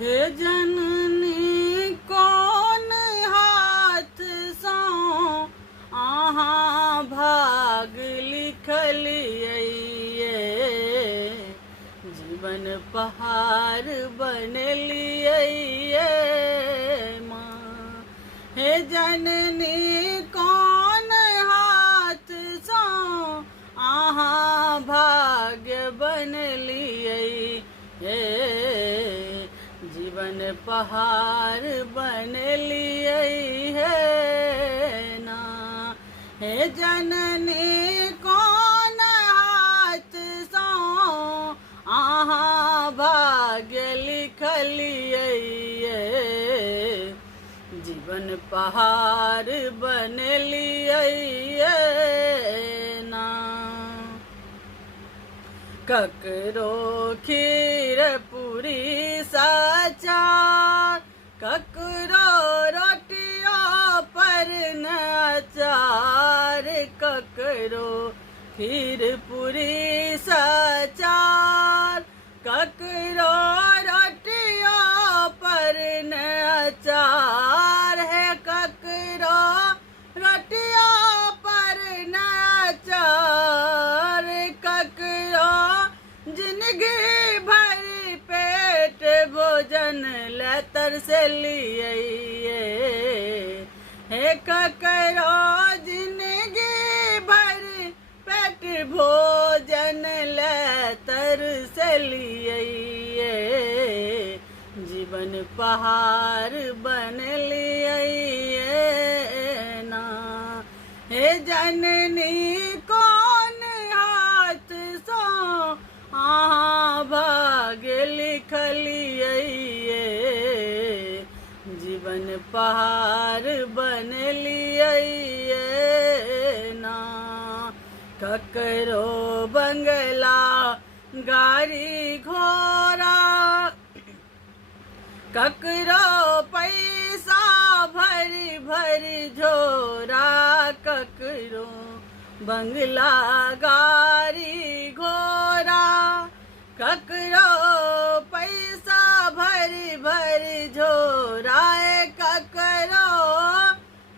हे जननी कौन हाथ सो अहाँ भाग लिखलियै, जीवन पहाड़ बनलियै माँ। हे जननी कौन हाथ सो अहाँ भाग्य बनलियै, जीवन पहाड़ बनलियै हे ना। हे जननी कौन हाथ सो अहाँ भाग्य लिखलियै, जीवन पहाड़ बनलियै ना। ककरो खीर पूरी सचार, ककरो रोटियो पर न अचार, ककरो खीर पूरी सचार, ककरो रोटियो पर न अचार, है ककरो रोटियो पर न अचार, ककरो जिंदगी भर पेट भोजन ले तरसलियै, हे ककरो जिंदगी भर पेट भोजन ले तरसलियै, जीवन पहाड़ बनलियै ना। हे जननी कौन हाथ सो अहाँ भाग्य लिखलियै, जीवन पहाड़ बनलियै ना। ककरो बंगला गाड़ी घोड़ा, ककरो पैसा भरी भरी झोरा, ककरो बंगला गाड़ी घोड़ा, ककरो पैसा भरी भरी झोरा, ककरो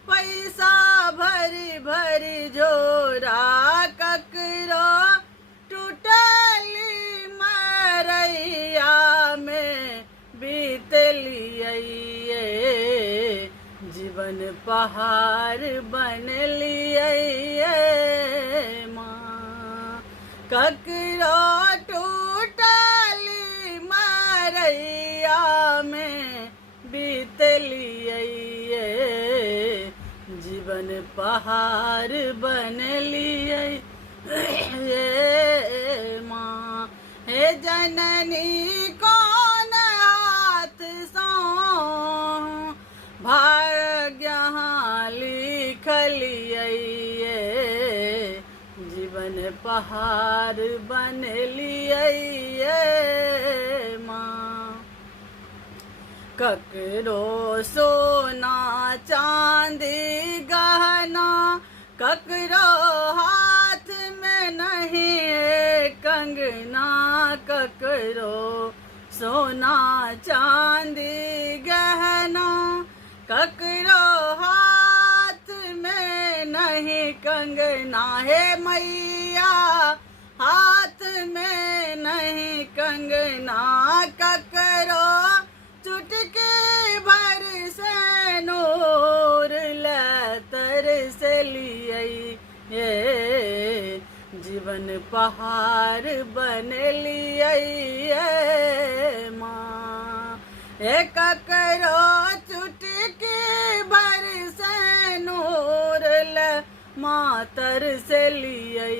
पैसा भरी भरी झोरा, ककरो टूटली मरैया में बीतलियै, जीवन पहाड़ बनलियै माँ। ककरो टूटली मरैया में बीतलियै, जीवन पहाड़ बनलियै माँ। हे जननी कौन हाथ सो भाग्य लिखलियै, जीवन पहाड़ बनलियै माँ। ककरो सोना चांदी गहना, ककरो हाथ में नहीं कंगना, ककरो सोना चांदी गहना, ककरो हाथ में नहीं कंगना, हे मैया हाथ में नहीं कंगना, ककरो चुटकी भर से नूर ले तरसलियै, जीवन पहाड़ बनलियै माँ। हे ककरो चुटकी भर से नूर ले माँ तरसलियै,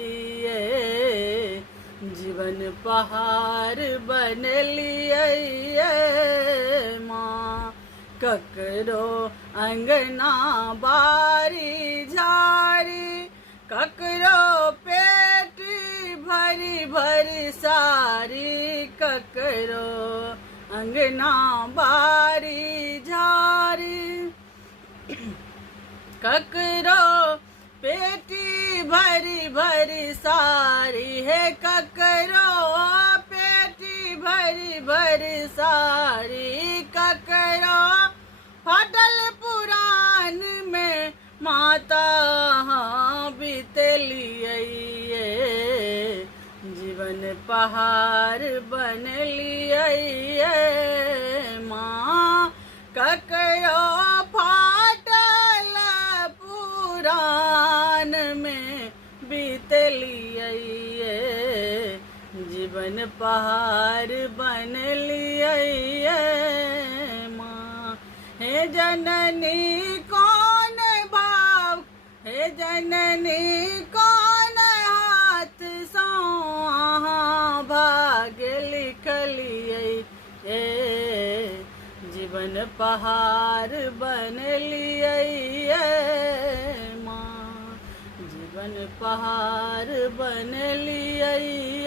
जीवन पहाड़ बनलियै माँ। ककरो अंगना बारी झाड़ी, ककरो पेट भरी भरी सारी, ककरो अंगना बारी झाड़ी, ककरो पेटी भरी भरी सारी, है ककरो पेटी भरी भरी साड़ी ककरो फटल पुराण में माता बीतलिए जीवन पहाड़ बन लिए माँ ककरो फाटल पुराण में बीतलिए जीवन पहाड़ बन लिए माँ हे जननी कौन भाव हे जननी कौन हाथ सो भाग लिखलिए जीवन पहाड़ बन लिए माँ जीवन पहाड़ बन लिए